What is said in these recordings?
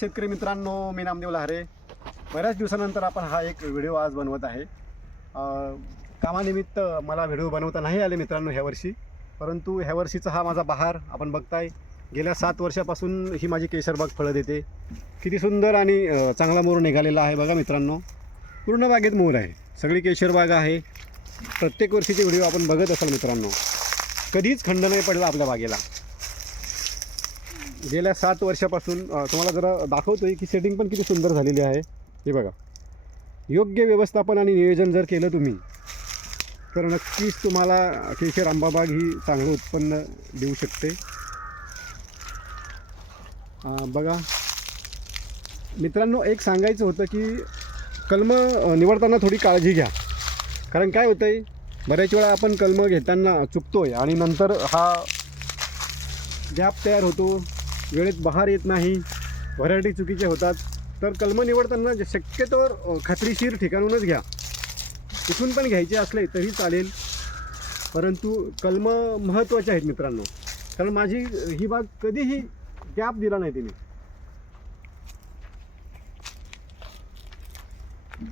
शेतकरी मित्रांनो, मी नामदेव लहारे. बऱ्याच दिवसानंतर आपण हा एक व्हिडिओ आज बनवत आहे. कामानिमित्त मला व्हिडिओ बनवता नाही आले मित्रांनो ह्या वर्षी, परंतु ह्या वर्षीचा हा माझा बहार आपण बघताय. गेल्या 7 वर्षापासून ही माझी केशरबाग फळं देते. किती सुंदर आणि चांगला मोर निघालेला आहे बघा मित्रांनो. पूर्ण बागेत मोर आहे, सगळी केशरबाग आहे. प्रत्येक वर्षीचे व्हिडिओ आपण बघत असाल मित्रांनो, कधीच खंड नाही पडला आपल्या बागेला. गेल्या 7 वर्षापासून तुम्हाला जरा दाखवतोय की सेटिंग पण किती सुंदर झालेली आहे. हे बघा, योग्य व्यवस्थापन आणि नियोजन जर केलं तुम्ही तर नक्कीच तुम्हाला केशर आंबाबाग ही चांगलं उत्पन्न देऊ शकते. बघा मित्रांनो, एक सांगायचं होतं की कलमं निवडताना थोडी काळजी घ्या. कारण काय होतं आहे, बऱ्याच वेळा आपण कलमं घेताना चुकतोय आणि नंतर हा गॅप तयार होतो, वेळेत बहार येत नाही, व्हरायटी चुकीच्या होतात. तर कलमं निवडताना शक्यतोवर खात्रीशीर ठिकाणूनच घ्या. इथून पण घ्यायचे असले तरी चालेल, परंतु कलमं महत्त्वाचे आहेत मित्रांनो. कारण माझी ही बाग कधीही गॅप दिला नाही तिने.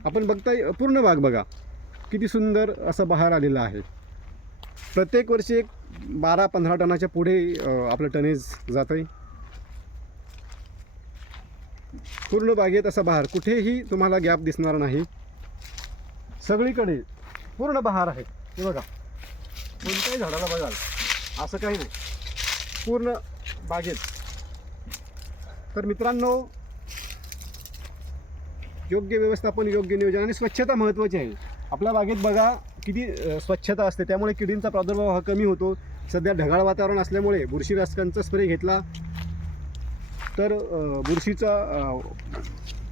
आपण बघताय पूर्ण बाग बघा, किती सुंदर असा बहार आलेला आहे. प्रत्येक वर्षी एक 12-15 टनाच्या पुढे आपलं टनेज जात आहे. पूर्ण बागेत असा बहार, कुठेही तुम्हाला गॅप दिसणार नाही. सगळीकडे पूर्ण बहार आहे. हे बघा, कोणत्याही झाडाला बघाल असं काही नाही, पूर्ण बागेत. तर मित्रांनो, योग्य व्यवस्थापन, योग्य नियोजन आणि स्वच्छता महत्त्वाची आहे. आपल्या बागेत बघा किती स्वच्छता असते, त्यामुळे किडींचा प्रादुर्भाव हा कमी होतो. सध्या ढगाळ वातावरण असल्यामुळे बुरशीनाशकांचा स्प्रे घेतला तर बुरशीचं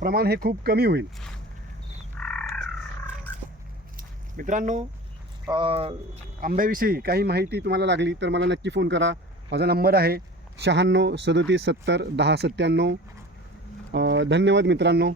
प्रमाण हे खूप कमी होईल. मित्रांनो, आंब्याविषयी काही माहिती तुम्हाला लागली तर मला नक्की फोन करा. माझा नंबर आहे 96 37 70 10 97. धन्यवाद मित्रांनो.